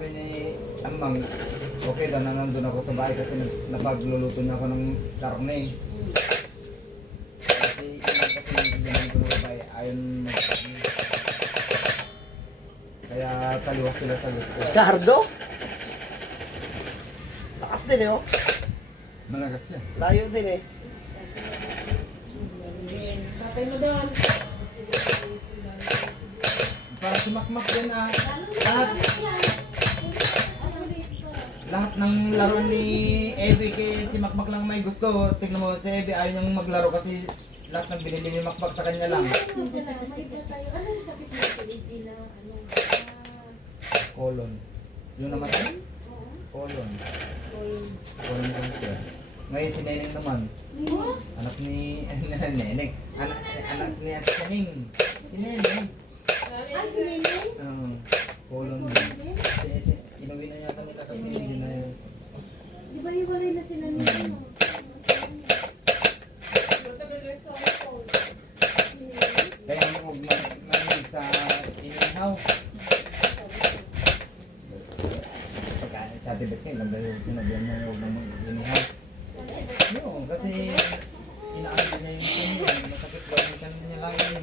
sabi ni Amang, okay daw na nandun ako sa bahay kasi napagluluto niya ako ng karne. Kasi ganun ko ng babae, ayaw mag-karne. Kaya taliwas sila sa gusto. Scardo? Lakas din eh, oh. Malagas siya. Layo din eh. Patay mo doon. Para sumakmak din lahat ng laruan ni Evie kay si Makmak lang may gusto. Tingnan mo si Evie ayaw niyang maglaro kasi lahat ng binili ni Makmak sa kanya lang. May iba tayo. Anong sakit mo sa hindi na ano? Colon. Yung namatay? Colon. Colon cancer. Ngayon si Neneng naman. Anak ni Neneng. Anak ni Ate Neneng. Si Neneng. Ay, si Neneng? Colon. Inuwi na yata nila kasi hindi na yun. Di ba hiwalay na sila nito? Kaya huwag mahilig sa inihaw. Pagkain sa ating bet kayo, ganda yung sinabihan niya huwag naman inihaw. No, kasi inaano niya yung sinihaw, masakit daw yung kanina niya lagi.